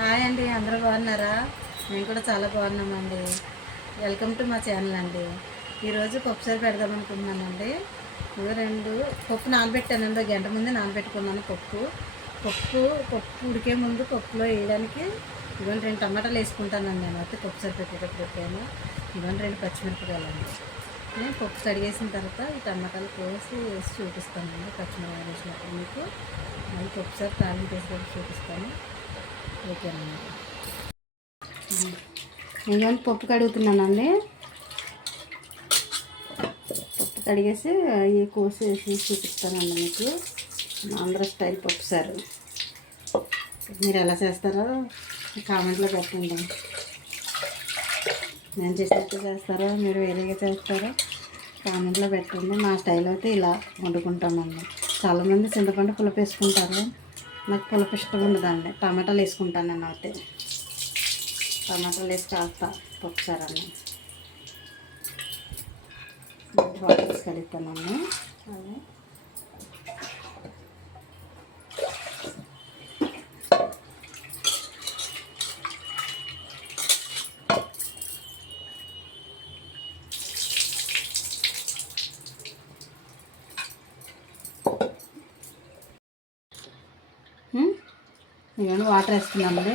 Hi అండి, అందరూ బాగున్నారా? మేము కూడా చాలా బాగున్నామండి. వెల్కమ్ టు మా ఛానల్ అండి. ఈరోజు పప్పుసారి పెడదాం అనుకుంటున్నానండి. ఇవి రెండు పప్పు నానబెట్టానండి, గంట ముందే నానబెట్టుకున్నాను. పప్పు ఉడికే ముందు పప్పులో వేయడానికి ఇవన్నీ 2 టమాటాలు వేసుకుంటానండి. నేను అయితే పప్పుసారి పెట్టేటప్పుడు పెట్టాను. ఇవన్నీ 2 పచ్చిమిరపకాయలండి. నేను పప్పు కడిగేసిన తర్వాత ఈ టమాటాలు కోసి వేసి చూపిస్తానండి. పచ్చిమిరపకాయలు వేసినప్పుడు మీకు మళ్ళీ పప్పుసారి తాలింపు వేసినప్పుడు చూపిస్తాను. ఓకేనండి. నేను పప్పు కడుగుతున్నానండి. పప్పు కడిగేసి అవి కోసేసి చూపిస్తానండి మీకు. ఆంధ్ర స్టైల్ పప్పు సారు మీరు ఎలా చేస్తారో కామెంట్లో పెట్టండి. నేను చేసినట్టు చేస్తారో మీరు వేరేగా చేస్తారో కామెంట్లో పెట్టండి. మా స్టైల్ అయితే ఇలా వండుకుంటామండి. చాలామంది చింతపండు పులుపు వేసుకుంటారు. నాకు పులుపు ఇష్టం ఉండదండి. టమాటాలు వేసుకుంటాను నేను అయితే. టమాటాలు వేసి కాస్తా పప్పుసారని వాటర్ కలుపుతానండి. అదే ఇవన్నీ వాటర్ వేస్తున్నామండి.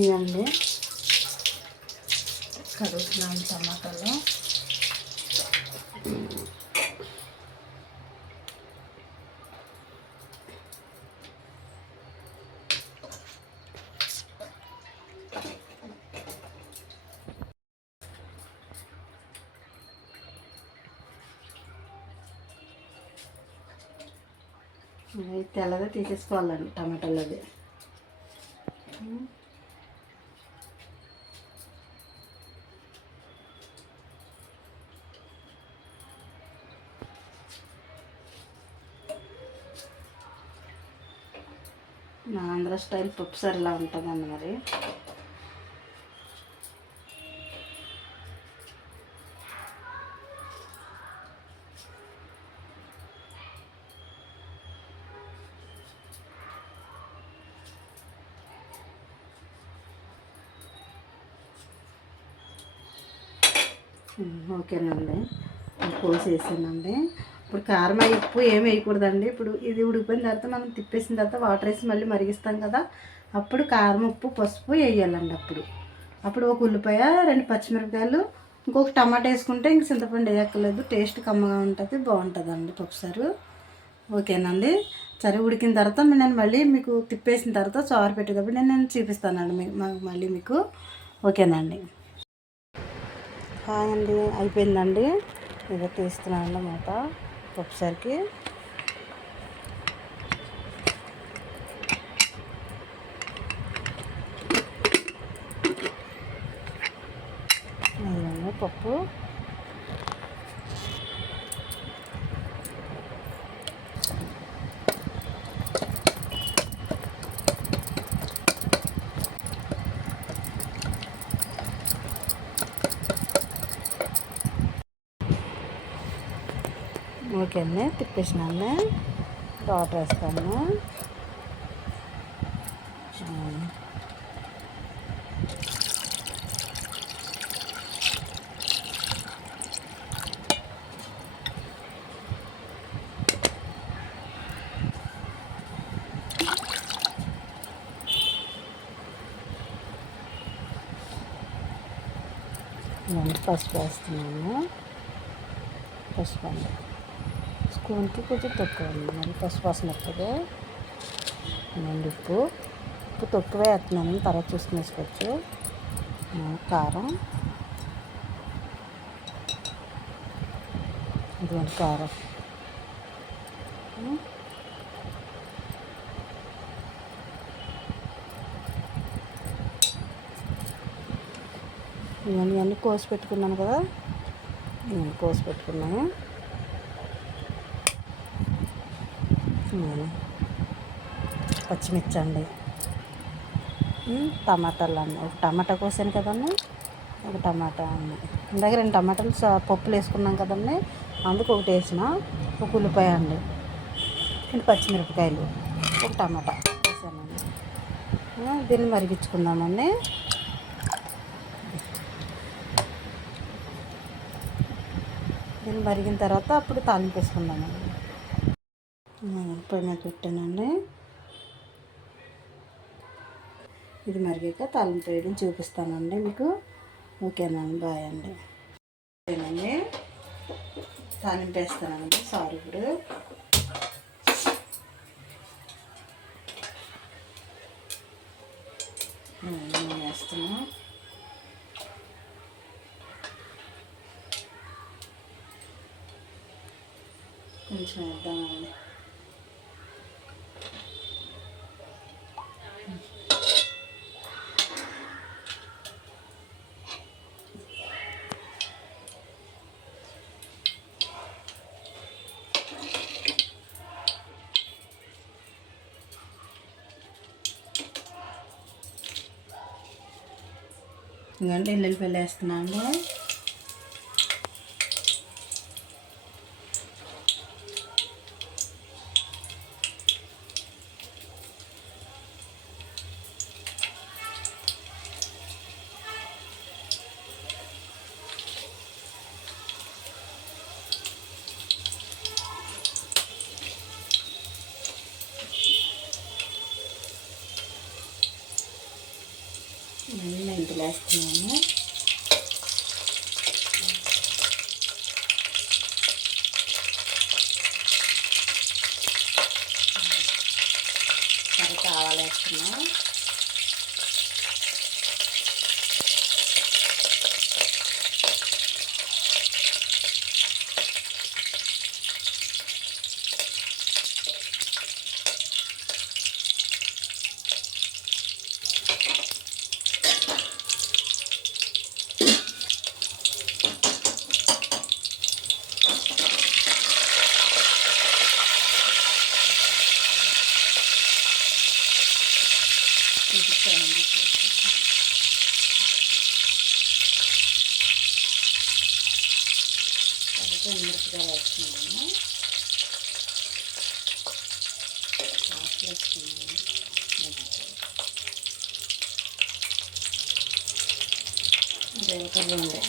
ఇవన్నీ కడుగుతున్నాను టమాటాలు. తెల్లగా తీసేసుకోవాలండి టమాటాలు. అది నా ఆంధ్ర స్టైల్ పప్పు సార్ ఇలా ఉంటుందండి. మరి ఓకేనండి, కోసేసానండి. ఇప్పుడు కారం ఉప్పు ఏమి వేయకూడదండి. ఇప్పుడు ఇది ఉడికిపోయిన తర్వాత మనం తిప్పేసిన తర్వాత వాటర్ వేసి మళ్ళీ మరిగిస్తాం కదా, అప్పుడు కారం ఉప్పు పసుపు వేయాలండి. అప్పుడు ఒక ఉల్లిపాయ 2 పచ్చిమిరపకాయలు ఇంకొక టమాటా వేసుకుంటే ఇంక చింతపండు వేయక్కర్లేదు. టేస్ట్ కమ్మగా ఉంటుంది, బాగుంటుందండి పప్పుసారు. ఓకేనండి. సరే, ఉడికిన తర్వాత నేను మళ్ళీ మీకు తిప్పేసిన తర్వాత చారు పెట్టేటప్పుడు నేను చూపిస్తానండి మళ్ళీ మీకు. ఓకేనండి. హాయ్ అండి, అయిపోయిందండి. ఇదో తీస్తున్నానండి మూత పప్పుసారికి. అయ్యండి పప్పు. ఓకే అండి, తిప్పేసినాను. వాటర్ వేస్తాను. పసుపు వేస్తున్నాను. పసుపు అండి స్పూన్కి కొంచెం తక్కువ అండి, మరి పసుపు వస్తున్నప్పుడు. నేను ఉప్పు తక్కువ వేస్తున్నాను, తర్వాత చూసుకుని వేసుకోవచ్చు. కారం, ఇదిగోండి కారం. ఇవన్నీ కోసి పెట్టుకున్నాను కదా, కోసి పెట్టుకున్నాను. పచ్చిమిర్చి అండి, టమాటాలు అండి. ఒక టమాటా కోసాను కదండి, ఒక టమాటా అండి. ఇందాక 2 టమాటాలు పప్పులు వేసుకున్నాం కదండి, అందుకు ఒకటి వేసిన. ఒక ఉల్లిపాయ అండి, 2 పచ్చిమిరపకాయలు, ఒక టమాటా వేసానండి. దీన్ని మరిగించుకుందామండి. దీన్ని మరిగిన తర్వాత అప్పుడు తాలింపు వేసుకుందామండి. పొయ్యి మీద పెట్టానండి. ఇది మరిగాక తాలింపు వేయడం చూపిస్తానండి మీకు. ఓకేనండి, బాయ్ అండి. ఓకేనండి, తాలింపు వేస్తానండి. సారీ, ఇప్పుడు నూనె వేస్తున్నాం. కొంచెం వేద్దామండి. ఇంకండి ఎల్లుల్లిపాయలు వేస్తున్నాను. మెంతులు వేస్తున్నాను. తర్వాత ఆవాలు వేస్తున్నాను. మిరపకాయలు వేస్తున్నాను. వేస్తున్నాను. జీలకర్ర ఉంది.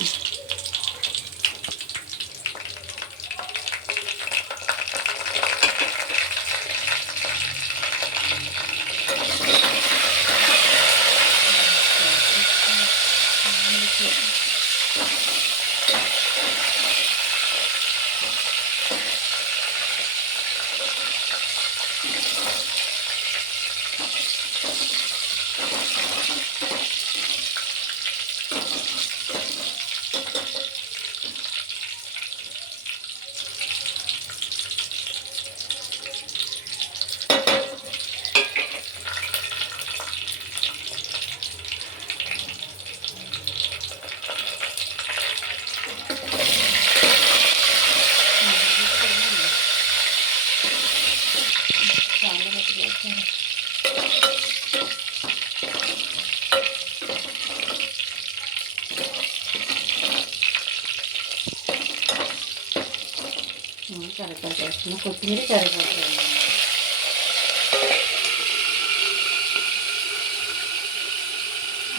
కరివేపాకు వేస్తున్నాను. కొత్తిమీర, కరివేపాకు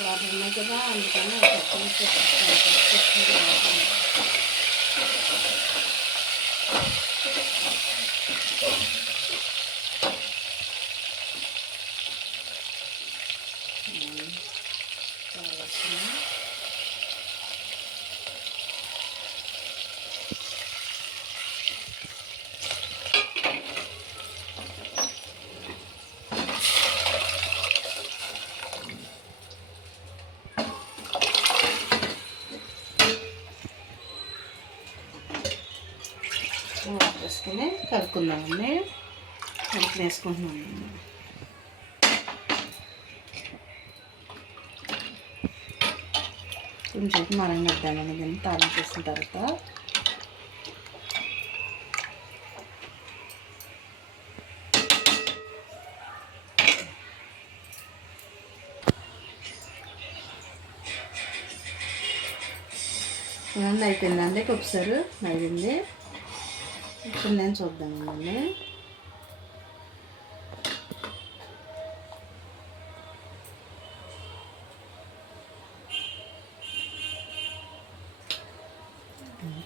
వాటర్ ఉన్నాయి కదా, అందుకని కొత్తిమీర వేసుకుని కలుపుకుందామండి. వేసుకుంటున్నాను. కొంచెం మరంగిద్దామండి. దీన్ని తాళం చేసిన తర్వాత మంది అయిపోయిందండి పప్పుసారు అయింది. ఇప్పుడు నేను చూద్దామండి.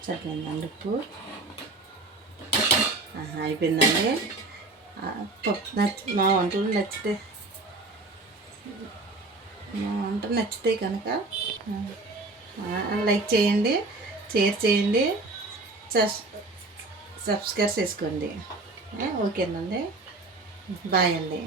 సరిపోయిందండి ఉప్పు. అయిపోయిందండి. పప్పు మా వంటలు నచ్చితే కనుక లైక్ చేయండి, షేర్ చేయండి, సబ్స్క్రైబ్ చేసుకోండి. ఓకేనండి. బాయ్ అండి.